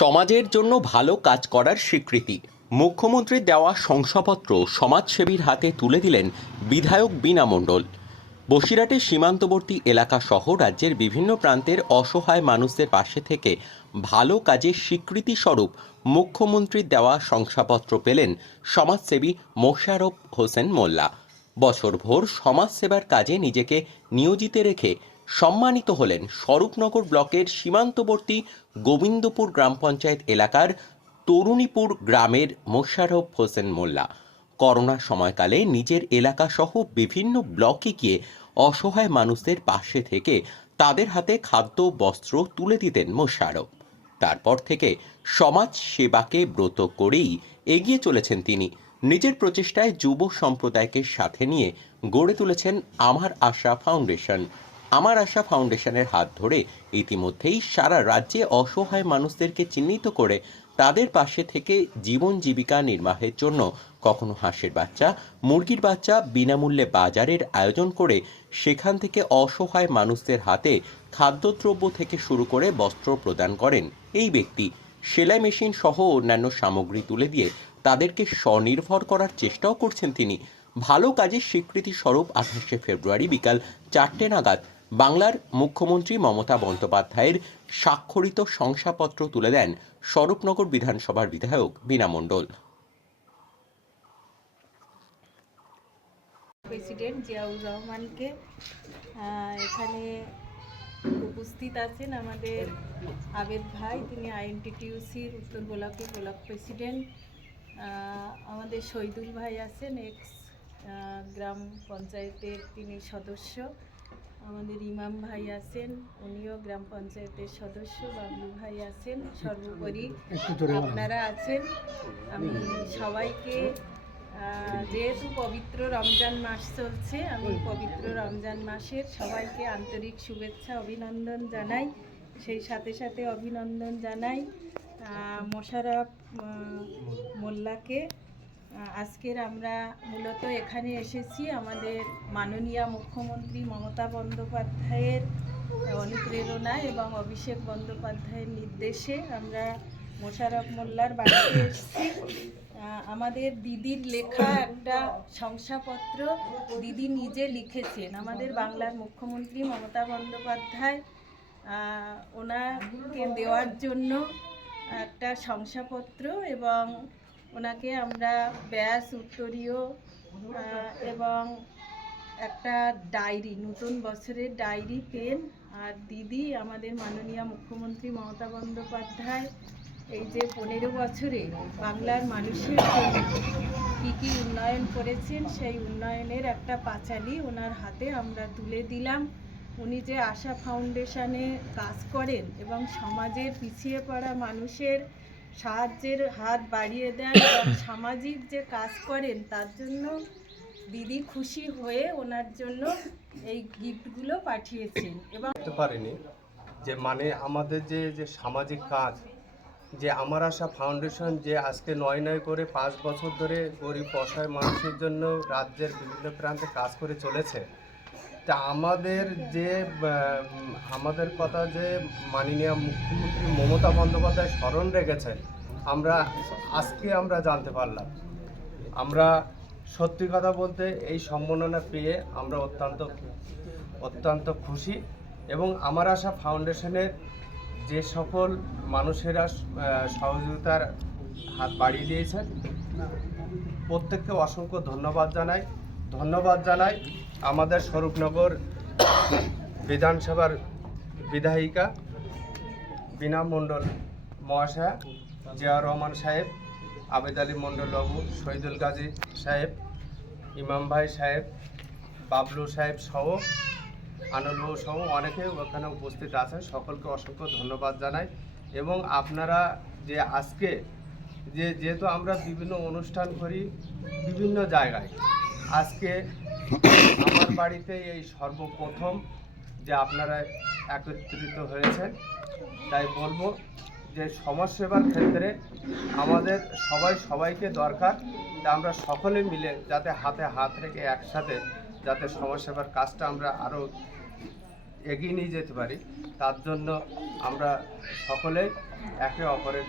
সমাজের জন্য ভালো কাজ করার স্বীকৃতি। মুখ্যমন্ত্রীর দেওয়া শংসাপত্র সমাজসেবীর হাতে তুলে দিলেন বিধায়ক বীণা মণ্ডল। বসিরহাটের সীমান্তবর্তী এলাকা সহ রাজ্যের বিভিন্ন প্রান্তের অসহায় মানুষদের পাশে থেকে ভালো কাজের স্বীকৃতি স্বরূপ মুখ্যমন্ত্রীর দেওয়া শংসাপত্র পেলেন সমাজসেবী মোশাররফ হোসেন মোল্লা। বছরভর সমাজসেবার কাজে নিজেকে নিয়োজিত রেখে সম্মানিত হলেন স্বরূপনগর ব্লকের সীমান্তবর্তী গোবিন্দপুর গ্রাম পঞ্চায়েত এলাকার তরুণীপুর গ্রামের মোশাররফ হোসেন মোল্লা। করোনা সময়কালে নিজের এলাকা সহ বিভিন্ন ব্লকে গিয়ে অসহায় মানুষদের পাশে থেকে তাদের হাতে খাদ্য বস্ত্র তুলে দিতেন মোশাররফ। তারপর থেকে সমাজ সেবাকে ব্রত করেই এগিয়ে চলেছেন তিনি। নিজের প্রচেষ্টায় যুব সম্প্রদায়কে সাথে নিয়ে গড়ে তুলেছেন আমার আশা ফাউন্ডেশন। আমার আশা ফাউন্ডেশনের হাত ধরে ইতিমধ্যেই সারা রাজ্যে অসহায় মানুষদেরকে চিহ্নিত করে তাদের পাশে থেকে জীবন জীবিকা নির্বাহের জন্য কখনো হাঁসের বাচ্চা, মুরগির বাচ্চা বিনামূল্যে বাজারের আয়োজন করে সেখান থেকে অসহায় মানুষদের হাতে খাদ্যদ্রব্য থেকে শুরু করে বস্ত্র প্রদান করেন এই ব্যক্তি। সেলাই মেশিন সহ অন্যান্য সামগ্রী তুলে দিয়ে তাদেরকে স্বনির্ভর করার চেষ্টাও করছেন তিনি। ভালো কাজের স্বীকৃতি স্বরূপ 28শে ফেব্রুয়ারি বিকাল 4টে নাগাদ বাংলার মুখ্যমন্ত্রী মমতা বন্দ্যোপাধ্যায়ের স্বাক্ষরিত শংসাপত্র তুলে দেন স্বরূপনগর বিধানসভার বিধায়ক বীণা মণ্ডল। প্রেসিডেন্ট জিয়াউর রহমানকে এখানে উপস্থিত আছেন আমাদের আবেদ ভাই, তিনি আইএনটিটিউসির উত্তর ব্লকের ব্লক প্রেসিডেন্ট। আমাদের শহীদুল ভাই আছেন, এক্স গ্রাম পঞ্চায়েতের তিনি সদস্য। আমাদের ইমাম ভাই আছেন, উনিও গ্রাম পঞ্চায়েতের সদস্য। বাবলু ভাই আছেন, সর্বোপরি আপনারা আছেন। আমি সবাইকে, যেহেতু পবিত্র রমজান মাস চলছে, আমি পবিত্র রমজান মাসের সবাইকে আন্তরিক শুভেচ্ছা অভিনন্দন জানাই। সেই সাথে সাথে অভিনন্দন জানাই মোশাররফ মোল্লাকে। আজকের আমরা মূলত এখানে এসেছি আমাদের মাননীয় মুখ্যমন্ত্রী মমতা বন্দ্যোপাধ্যায়ের অনুপ্রেরণায় এবং অভিষেক বন্দ্যোপাধ্যায়ের নির্দেশে আমরা মোশাররফ মোল্লার বাড়িতে এসেছি। আমাদের দিদির লেখা একটা শংসাপত্র দিদি নিজে লিখেছেন। আমাদের বাংলার মুখ্যমন্ত্রী মমতা বন্দ্যোপাধ্যায় ওনাকে দেওয়ার জন্য একটা শংসাপত্র, এবং ওনাকে আমরা ব্যাস, উত্তরীয় এবং একটা ডায়েরি, নতুন বছরের ডায়েরি, পেন। আর দিদি আমাদের মাননীয় মুখ্যমন্ত্রী মমতা বন্দ্যোপাধ্যায় এই যে 15 বছরে বাংলার মানুষের জন্য কী কী উন্নয়ন করেছেন, সেই উন্নয়নের একটা পাঁচালী ওনার হাতে আমরা তুলে দিলাম। উনি যে আশা ফাউন্ডেশনে কাজ করেন এবং সমাজের পিছিয়ে পড়া মানুষের সাহায্যের হাত বাড়িয়ে দেন এবং সামাজিক যে কাজ করেন, তার জন্য দিদি খুশি হয়ে ওনার জন্য এই গিফটগুলো পাঠিয়েছেন। এবং পারিনি যে আমাদের যে সামাজিক কাজ, যে আমার আশা ফাউন্ডেশন যে আজকে নয় করে 5 বছর ধরে গরিব অসহায় মানুষের জন্য রাজ্যের বিভিন্ন প্রান্তে কাজ করে চলেছে, তা আমাদের কথা যে মাননীয় মুখ্যমন্ত্রী মমতা বন্দ্যোপাধ্যায় স্মরণ রেখেছেন, আজকে আমরা জানতে পারলাম। আমরা সত্যি কথা বলতে এই সম্মাননা পেয়ে আমরা অত্যন্ত খুশি। এবং আমার আশা ফাউন্ডেশনের যে সকল মানুষেরা সহযোগিতার হাত বাড়িয়ে দিয়েছেন, প্রত্যেককে অসংখ্য ধন্যবাদ জানাই আমাদের স্বরূপনগর বিধানসভার বিধায়িকা বীণা মণ্ডল মহাশয়া, জিয়াউর রহমান সাহেব, আবেদ আলী মণ্ডল বাবু, শহীদুল গাজী সাহেব, ইমাম ভাই সাহেব, বাবলু সাহেব সহ, আনন্দ সহ অনেকে ওখানে উপস্থিত আছেন। সকলকে অসংখ্য ধন্যবাদ জানাই। এবং আপনারা যে আজকে যেহেতু আমরা বিভিন্ন অনুষ্ঠান করি বিভিন্ন জায়গায়, আজকে আমার বাড়িতে এই সর্বপ্রথম যে আপনারা একত্রিত হয়েছেন, তাই বলবো যে সমাজসেবার ক্ষেত্রে আমাদের সবাইকে দরকার। তা আমরা সকলে মিলে যাতে হাতে হাত রেখে একসাথে যাতে সমাজসেবার কাজটা আমরা আরও এগিয়ে নিয়ে যেতে পারি, তার জন্য আমরা সকলে একে অপরের